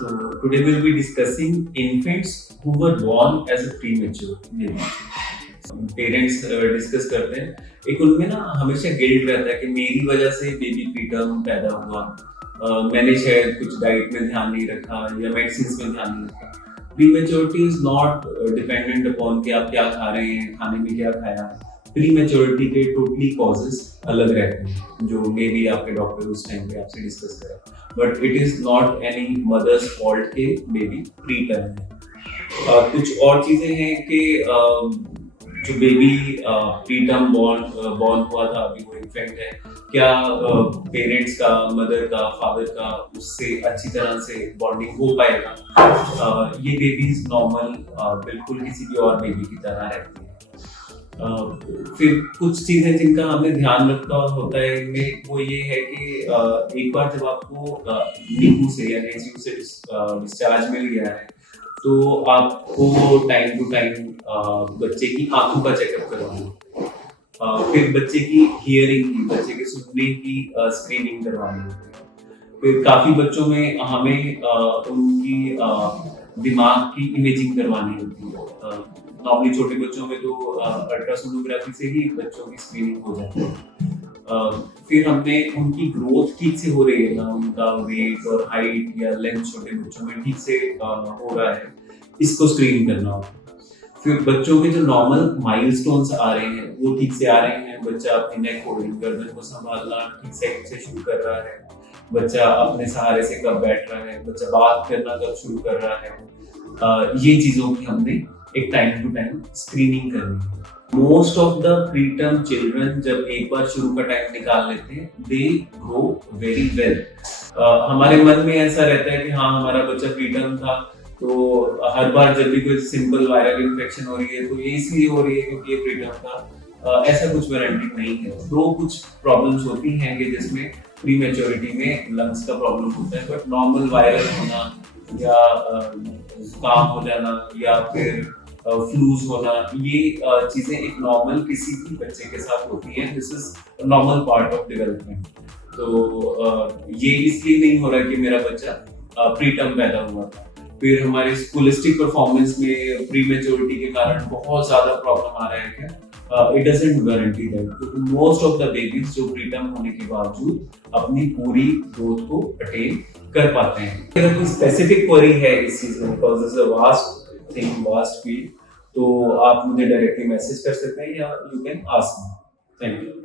So today we'll be discussing infants who were born as a premature baby. Parents discuss करते हैं, एक उनमें ना हमेशा गिल्ट रहता है कि मेरी वजह से बेबी प्रीटर्म पैदा हुआ, मैंने शायद कुछ डाइट में ध्यान नहीं रखा या मेडिसिन में ध्यान नहीं रखा। Prematurity is not dependent upon कि आप क्या खा रहे हैं, खाने में क्या खाया। प्रीमेच्योरिटी के टोटली कॉजेस अलग रहते हैं जो मे बी आपके डॉक्टर उस टाइम पे आपसे डिस्कस करें, but it is not any mother's fault के बेबी प्रीटर्म है। कुछ और चीजें हैं कि जो बेबी प्रीटर्म बॉर्न हुआ था, अभी वो इन्फेंट है, क्या पेरेंट्स का, मदर का, फादर का उससे अच्छी तरह से बॉन्डिंग हो पाएगा। ये बेबीज नॉर्मल बिल्कुल किसी भी और बेबी की तरह रहती है। फिर कुछ चीजें जिनका हमें ध्यान रखना होता है इनमें, वो ये है कि एक बार जब आपको नीकू से या नेज़ियू से डिस्चार्ज मिल गया है तो आपको टाइम टू टाइम बच्चे की आंखों का चेकअप करवाना, फिर बच्चे की हियरिंग की, बच्चे के सुनने की स्क्रीनिंग करवानी होती है। फिर काफी बच्चों में हमें उनकी दिमाग की इमेजिंग करवानी होती है। नॉर्मली छोटे बच्चों में तो अल्ट्रासोनोग्राफी से ही बच्चों की स्क्रीनिंग हो जाती है। फिर हमने उनकी ग्रोथ ठीक से हो रही है ना, उनका वेट और हाइट या लेंथ छोटे बच्चों में ठीक से हो रहा है, इसको स्क्रीन करना होगा। फिर बच्चों के जो नॉर्मल माइलस्टोन्स आ रहे हैं वो ठीक से आ रहे हैं, बच्चा अपनी नेक होल्डिंग, गर्दन को संभालना ठीक से शुरू कर रहा है, बच्चा अपने सहारे से कब बैठ रहा है, बच्चा बात करना कब शुरू कर रहा है। ये चीजों की हमने एक टाइम टू टाइम स्क्रीनिंग करनी है। Most of the preterm children जब एक बार शुरू का टाइम निकाल लेते हैं, दे ग्रो वेरी वेल। हमारे मन में ऐसा रहता है कि हाँ हमारा बच्चा प्रीटर्म था, तो हर बार जब भी कोई सिंपल वायरल इन्फेक्शन हो रही है तो ये इसलिए हो रही है क्योंकि ये प्रीटर्म था। ऐसा कुछ वारंटी नहीं है। तो कुछ प्रॉब्लम्स होती हैं कि जिसमें प्रीमेच्योरिटी में लंग्स का प्रॉब्लम होता है, बट नॉर्मल वायरल होना या जुकाम हो जाना या फिर फ्लूज होना, ये चीजें एक नॉर्मल किसी भी बच्चे के साथ होती है। This is normal part of development. तो ये इसलिए नहीं हो रहा कि मेरा बच्चा प्रीटर्म पैदा हुआ था। फिर हमारे स्कूलिस्टिक परफॉर्मेंस में प्रीमेच्योरिटी के कारण बहुत ज्यादा प्रॉब्लम आ रहा है क्या, it doesn't guarantee that. Most of the babies जो प्रीटर्म होने के बावजूद अपनी पूरी ग्रोथ को अटेन कर पाते हैं। अगर कोई स्पेसिफिक क्वेरी है इस चीज में, because it's a vast thing, vast field, तो आप मुझे डायरेक्टली मैसेज कर सकते हैं या you can ask me. Thank you.